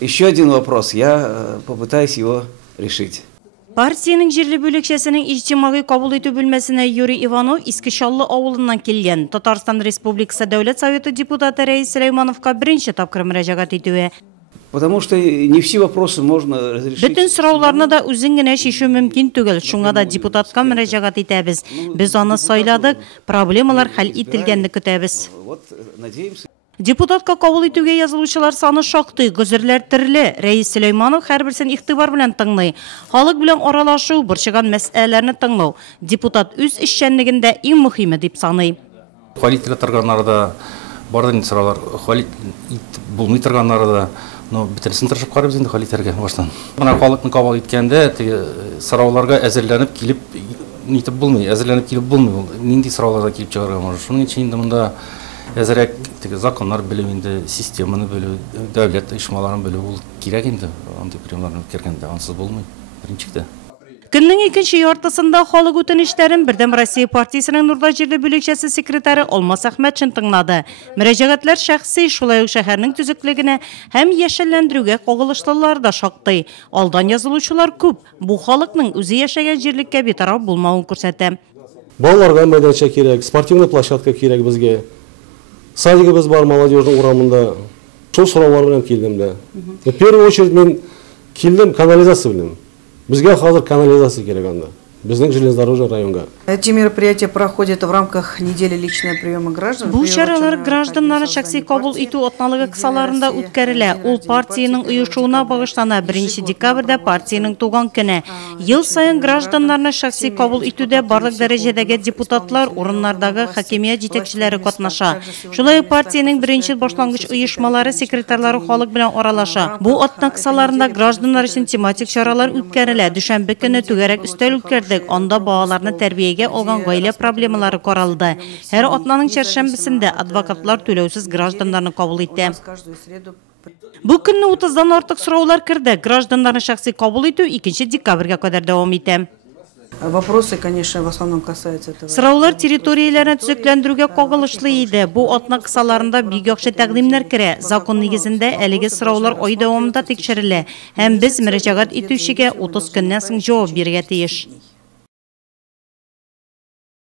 Еще один вопрос, я попытаюсь его решить. Партияның жерлі бөлекшесінің ижтимағи қабыл ету бөлмесіне Юрий Иванов Искишаллы ауылынан келген. Татарстан Республикасы Дәулет Советы депутаты Рәис Сулеймановқа бірінші тапқыр мөрәҗәгать итүе. Потому что не все вопросы можно разрешить. Бүтін сұрауларны да үзең генә шешу мөмкин түгел. Шуңа да депутатка мөрәҗәгать итәбез. Без аны сайладык, проблемалар хәл ителгәнне көтәбез. Вот, надеемся. Депутатка кабул итүгә язылучылар саны шактый, гөзерләр төрле. Рәис Сулейманов һәрберсен игътибар белән тыңлый. Халык белән аралашу, борчыган мәсьәләләрне тыңлау. Депутат үз эшчәнлегендә иң мөһиме дип саный. Хвалитель торганнарда бардан сораулар, хвалит булмый торганнарда, но бетерсен тырышып карыйбыз инде хвалителгә баштан. Менә халыкны кабул иткәндә, сорауларга әзерләнеп килеп нитеп булмый, әзерләнеп килеп булмый. Нинди сорауларга килеп чыгарга мөмкин. Шуның өчен инде монда әзерәк законнар белү инде, системаны белү, дәүләт оешмаларын белү ул кирәк инде. Андый приемнарны үткәргәндә ансыз булмый. Беренчектә. Көннең икенче яртысында халык үтенечләрен Бердәм Россия партиясының Нурда җирле бүлекчәсе секретаре Алмас Әхмәтшин тыңлады. Мөрәҗәгатьләр шәхси, шулай ук шәһәрнең төзеклегенә һәм яшелләндерүгә кагылышлылар да шактый. Алдан язылучылар күп. Бу халыкның үзе яшәгән җирлеккә битараф булмавын күрсәтә. Балаларга мәйданчык кирәк, спортивный площадка кирәк безгә. Садигыбыз бар молодежьнең урамында. Шул сораулар белән килдем дә. В первую очередь мен килдем канализация белән. Безгә хәзер канализация кирәк анда. Безнең железнодорожный районга. Эти мероприятия проходят в рамках недели личного приема граждан. Бу чаралар гражданнарны шәхси кабул итү атналыгы кысаларында үткәрелә. Ул партияның оешуына багышлана. 1 декабрьдә партияның туган көне. Ел сайын гражданнарны шәхси кабул итүдә барлык дәрәҗәдәге депутатлар, урыннардагы хакимият җитәкчеләре катнаша. Шулай ук партияның беренче башлангыч оешмалары секретарьлары халык белән аралаша. Бу атна кысаларында гражданнар өчен тематик чаралар үткәрелә. Дүшәмбе көне түгәрәк өстәл үткәрде. Анда балаларны тәрбиягә алган гаилә проблемалары каралды. Һәр атнаның чәршәмбесендә адвокатлар түләүсез гражданнарны кабул итә. Бу көнне 30-дан артык сораулар керде. Гражданнарны шәхси кабул итү 2 декабрьгә кадәр дәвам итә. Вопросы, конечно, в основном касаются этого. Сораулар территорияләрне төзекләндерүгә кагылышлы иде. Бу атна кысаларында бик яхшы тәкъдимнәр керә. Закон нигезендә әлеге сораулар ай дәвамында тикшерелә. Һәм без мөрәҗәгать итүчегә 30 көннән соң җавап бирергә тиеш.